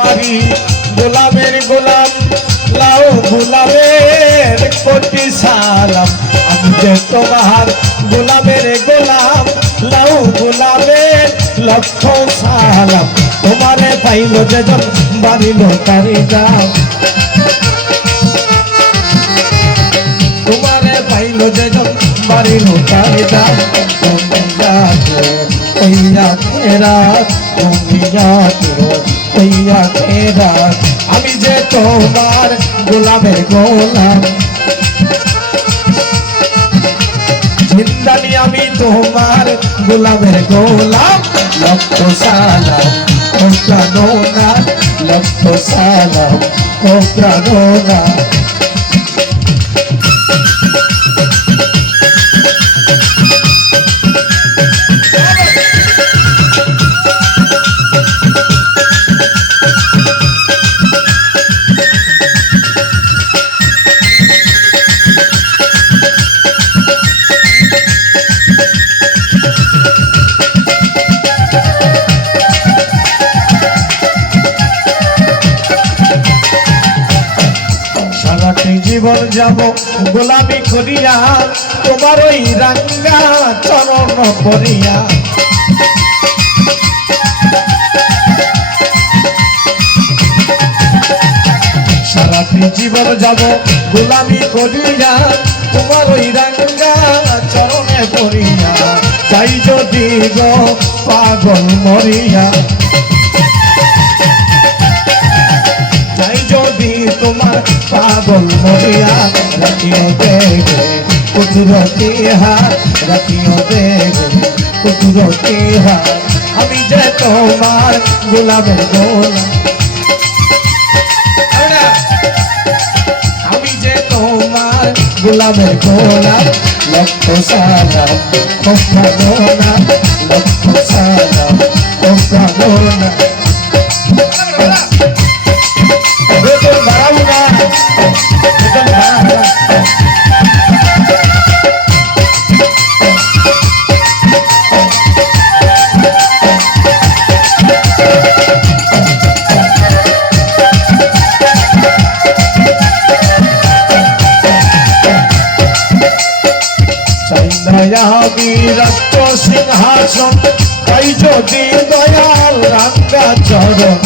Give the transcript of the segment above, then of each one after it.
পারি গোলামের গোলাম লাও গোলামের কোটি সালাম আমি যে তোমার গোলামের গোলাম লাও গোলামের লক্ষ সালাম তোমারে পাইল যেজন বাড়িল তারি দাম তোমারে পাইল যেজন বাড়িল তারি দাম আমি যে তোমার গোলামের গোলাম জিন্দানি আমি তোমার গোলামের গোলাম লক্ষ সালাম ও প্রাণনা লক্ষ সালাম ও প্রাণনা জীবন যাব গোলামি করিয়া তোমার ওই রাঙ্গা চরণ করিয়া সারাটি জীবন যাব গোলামি করিয়া তোমার ওই রাঙ্গা চরণে করিয়া চাই যদি গো পাগল মরিয়া চাই যদি তোমার পাগল মরিয়া রাখিও দেবে কুদরতি হাত রাখিও দেবে কুদরতি হাত আমি যে তোমার গোলামের গোলাম আমি যে তোমার গোলামের গোলাম লক্ষ সালাম ও প্রাণনা লক্ষ সালাম ও প্রাণনা বিরক্ত সিংহাসন তাই যদি দয়াল রাঙ্গা চরণ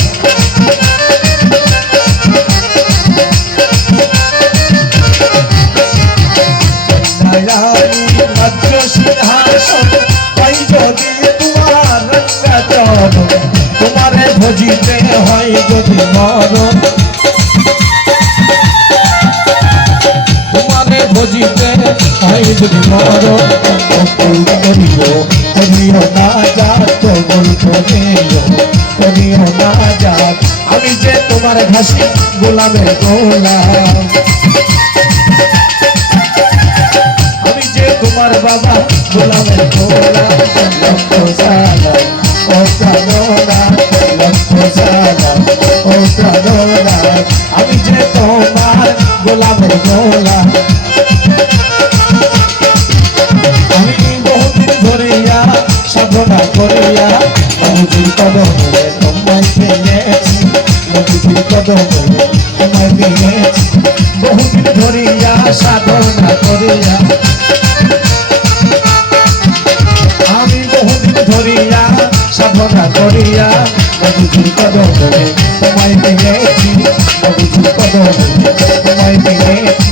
সিংহাসন তাই যদি তোমার রাঙ্গা চরণ তোমারে ভজিতে হয় যদি মরণ তোমারে ভজিতে হয় যদি মরণ করিও না যাত কবুল করিও না যাত আমি যে তোমার ঘাসি গোলামের গোলাম আমি যে তোমার বাবা গোলামের গোলাম লক্ষ সালাম ও প্রাণনা লক্ষ সালাম ও প্রাণনা আমি যে তোমার গোলামের গোলাম সাধনা করিয়া নবীর কদমে তোমায় পেয়েছি নবীর কদমে তোমায় পেয়েছি বহুদিন ধরিয়া সাধনা করিয়া আমি বহুদিন ধরিয়া সাধনা করিয়া নবীর কদমে তোমায় পেয়েছি নবীর কদমে তোমায় পেয়েছি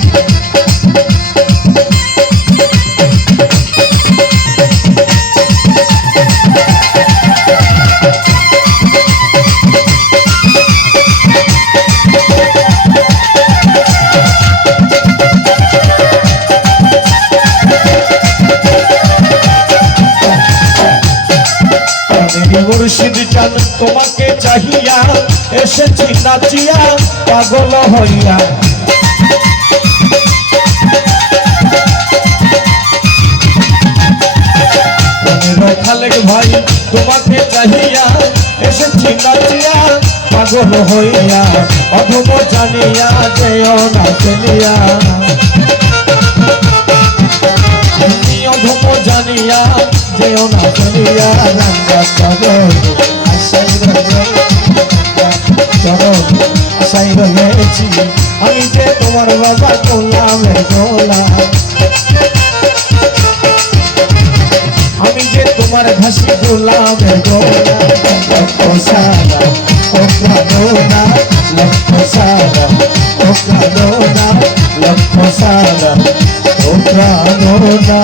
মুর্শিদ জান তোমাকে চাহিয়া এসেছি নাচিয়া পাগল হইয়া খালেক ভাই তোমাকে চাহিয়া এসেছি নাচিয়া পাগল হইয়া অধম জানিয়া যেও না চলিয়া অধম জানিয়া যেও না চলিয়া রাঙ্গা চরণ আশায় রয়েছি আমি যে তোমার বাবা গোলামের গোলাম আমি যে তোমার ঘাসি গোলামের গোলাম লক্ষ সালাম ও কাঁদো না লক্ষ সালাম ও কাঁদো না লক্ষ সালাম ও কাঁদো না